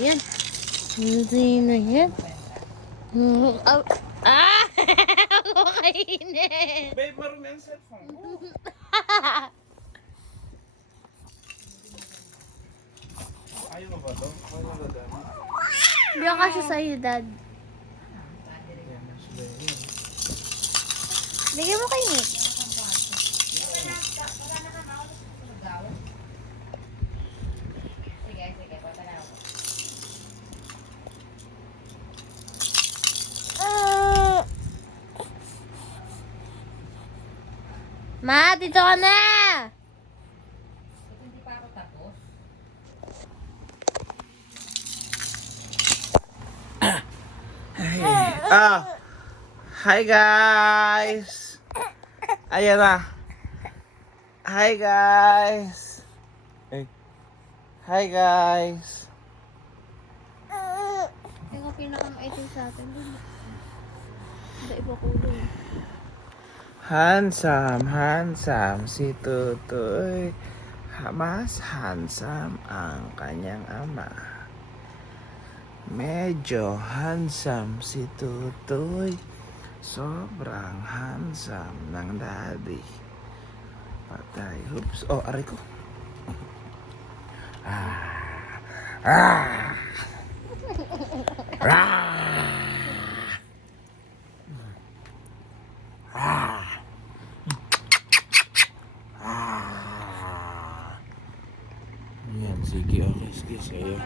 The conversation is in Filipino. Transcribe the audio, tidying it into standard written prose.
Yan. Hindi na yan. Ah! Ako kainin. Babe, marumi ang cellphone ko. Ayaw mo ba ito? Ayaw mo ba ito? Hindi ako kasi sa'yo, Dad. Bigyan mo kay Nick. Ma, dito ka na! Hindi pa ako tapos. Hi guys! Ayan na. Hi guys! Hi guys! Ikaw pinakamaitin sa atin. Hindi iba kulay. Handsome si Tutoy. Mas handsome ang kanyang ama. Medyo handsome si Tutoy. Sobrang handsome ng daddy. Patay. Oops. Oh, aray ko. Yan, sige, okay, sige, sa'yo.